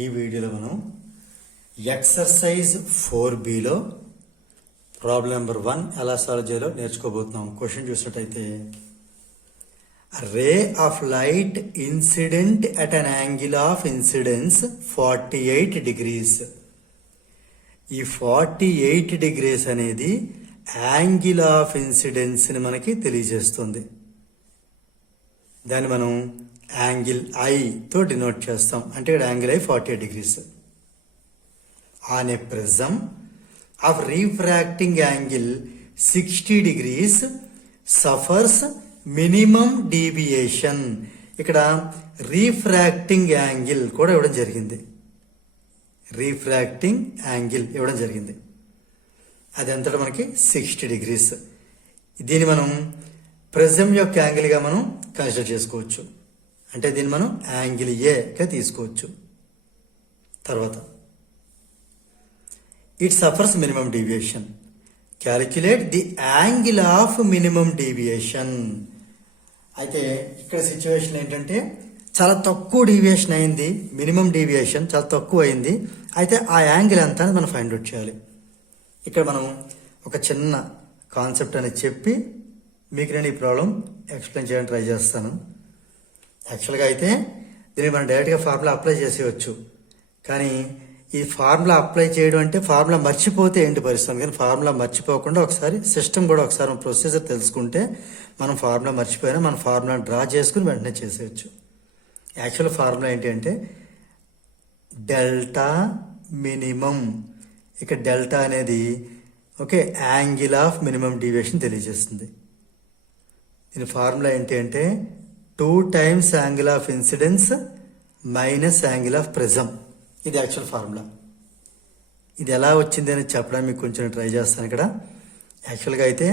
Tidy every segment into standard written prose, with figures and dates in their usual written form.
ఈ వీడియోలో మనం ఎక్సర్సైజ్ 4Bలో ప్రాబ్లం నెంబర్ 1 ఎలా సాల్వ్ చేయాలో నేర్చుకోబోతున్నాం. క్వశ్చన్ చూసినట్టయితే, ray of light incident at an angle of incidence 48 degrees. ఈ 48 degrees అనేది యాంగిల్ ఆఫ్ ఇన్సిడెన్స్ని మనకి తెలియజేస్తుంది. దాన్ని మనం యాంగిల్ ఐతో డినోట్ చేస్తాం. అంటే ఇక్కడ angle i 48 degrees. On a prism of refracting angle 60 degrees suffers minimum deviation. ఇక్కడ రీఫ్రాక్టింగ్ యాంగిల్ కూడా ఇవ్వడం జరిగింది. రీఫ్రాక్టింగ్ యాంగిల్ ఇవ్వడం జరిగింది. అది అంతటా మనకి 60 degrees. దీన్ని మనం ప్రిజం యొక్క యాంగిల్గా మనం కన్సిడర్ చేసుకోవచ్చు. అంటే దీన్ని మనం యాంగిల్ ఏగా తీసుకోవచ్చు. తర్వాత it suffers minimum deviation. Calculate the angle of minimum deviation. అయితే ఇక్కడ సిచ్యువేషన్ ఏంటంటే చాలా తక్కువ డీవియేషన్ అయింది. మినిమం డీవియేషన్ చాలా తక్కువ అయింది. అయితే ఆ యాంగిల్ ఎంత అని మనం ఫైండ్ అవుట్ చేయాలి. ఇక్కడ మనం ఒక చిన్న కాన్సెప్ట్ అనేది చెప్పి మీకు నేను ఈ ప్రాబ్లం ఎక్స్ప్లెయిన్ చేయడానికి ట్రై చేస్తాను. యాక్చువల్గా అయితే దీన్ని మనం డైరెక్ట్గా ఫార్ములా అప్లై చేసేయచ్చు. కానీ ఈ ఫార్ములా అప్లై చేయడం అంటే ఫార్ములా మర్చిపోతే ఏంటి పరిస్థితి. కానీ ఫార్ములా మర్చిపోకుండా ఒకసారి సిస్టమ్ కూడా ఒకసారి ప్రొసీజర్ తెలుసుకుంటే మనం ఫార్ములా మర్చిపోయినా మన ఫార్ములా డ్రా చేసుకుని వెంటనే చేసేయచ్చు. యాక్చువల్ ఫార్ములా ఏంటి అంటే డెల్టా మినిమం. ఇక డెల్టా అనేది యాంగిల్ ఆఫ్ మినిమం డీవియేషన్ తెలియజేస్తుంది. దీని ఫార్ములా ఏంటి అంటే 2 times angle of incidence minus angle of prism. ఇది యాక్చువల్ ఫార్ములా. ఇది ఎలా వచ్చింది అని చెప్పడానికి మీకు కొంచెం ట్రై చేస్తాను. ఇక్కడ యాక్చువల్గా అయితే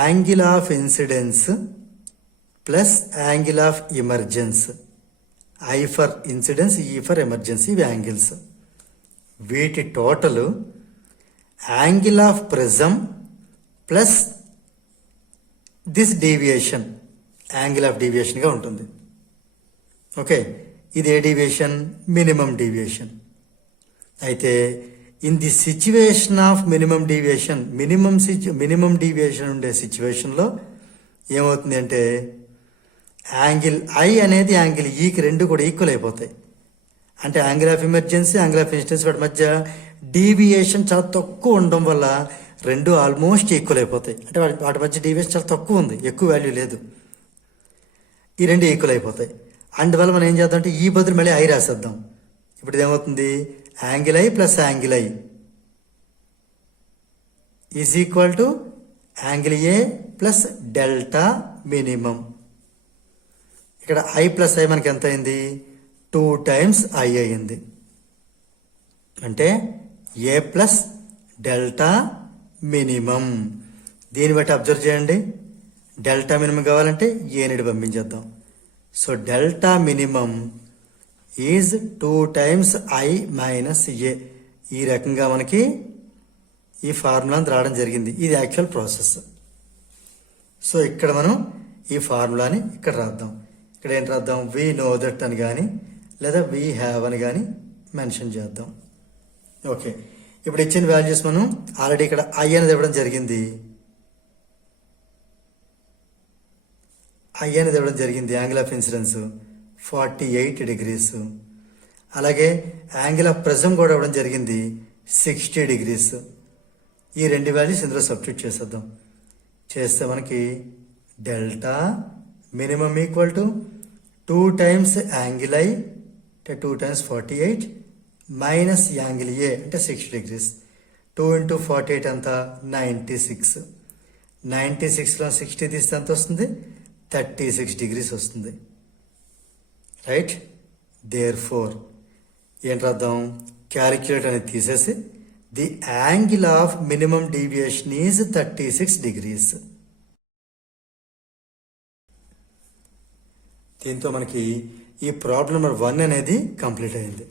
angle of incidence plus angle of emergence. I for incidence, e for emergency, ఇవి యాంగిల్స్. వీటి total angle of prism plus this deviation angle of డీవియేషన్గా ఉంటుంది. ఇది ఏ డీవియేషన్? Minimum deviation. అయితే in the situation of minimum deviation, minimum deviation ఉండే సిచ్యువేషన్లో ఏమవుతుంది అంటే యాంగిల్ ఐ అనేది యాంగిల్ ఈకి రెండు కూడా ఈక్వల్ అయిపోతాయి. అంటే angle of emergency, angle of incidence వాటి మధ్య డీవియేషన్ చాలా తక్కువ ఉండడం వల్ల రెండు ఆల్మోస్ట్ ఈక్వల్ అయిపోతాయి. అంటే వాటి మధ్య డీవియేషన్ చాలా తక్కువ ఉంది, ఎక్కువ వాల్యూ లేదు. ఈ రెండు ఈక్వల్ అయిపోతాయి. అందువల్ల మనం ఏం చేద్దాం అంటే ఈ బదులు మళ్ళీ ఐ రాసేద్దాం. ఇప్పుడు ఇదేమవుతుంది? Angle i plus angle i is equal to angle A plus delta minimum. ఇక్కడ ఐ ప్లస్ ఐ మనకి ఎంత అయింది? 2 times ఐ అయింది. అంటే ఏ ప్లస్ డెల్టా మినిమం. దీన్ని బట్టి అబ్జర్వ్ చేయండి. డెల్టా మినిమం కావాలంటే ఏనిడి పంపించేద్దాం. So delta minimum is 2 times i minus A. ఈ రకంగా మనకి ఈ ఫార్ములాని రావడం జరిగింది. ఇది యాక్చువల్ ప్రాసెస్. సో ఇక్కడ మనం ఈ ఫార్ములాని ఇక్కడ రాద్దాం. ఇక్కడ ఏంటి రాద్దాం? వీ నో దట్ అని కానీ లేదా వీ హ్యావ్ అని కానీ మెన్షన్ చేద్దాం. ఇప్పుడు ఇచ్చిన వాల్యూస్ మనం ఆల్రెడీ ఇక్కడ ఐ అనేది ఇవ్వడం జరిగింది. Angle of incidence 48 degrees. అలాగే యాంగిల్ ఆఫ్ ప్రిజం కూడా ఇవ్వడం జరిగింది 60 degrees. ఈ రెండు వాల్యూస్ ఇందులో సబ్స్టిట్యూట్ చేసేద్దాం. చేస్తే మనకి delta minimum equal to 2 times angle I అంటే 2 times 48 మైనస్ యాంగిల్ ఏ అంటే 60 degrees. 2 into 48 ఎంత? 96. 96లో 60 తీస్తే ఎంత వస్తుంది? 36 degrees వస్తుంది. రైట్. దేర్ ఫోర్ ఏంటి రాద్దాం? క్యాలిక్యులేట్ అనేది తీసేసి the angle of minimum deviation is 36 degrees. దీంతో మనకి ఈ ప్రాబ్లం నెంబర్ 1 అనేది కంప్లీట్ అయింది.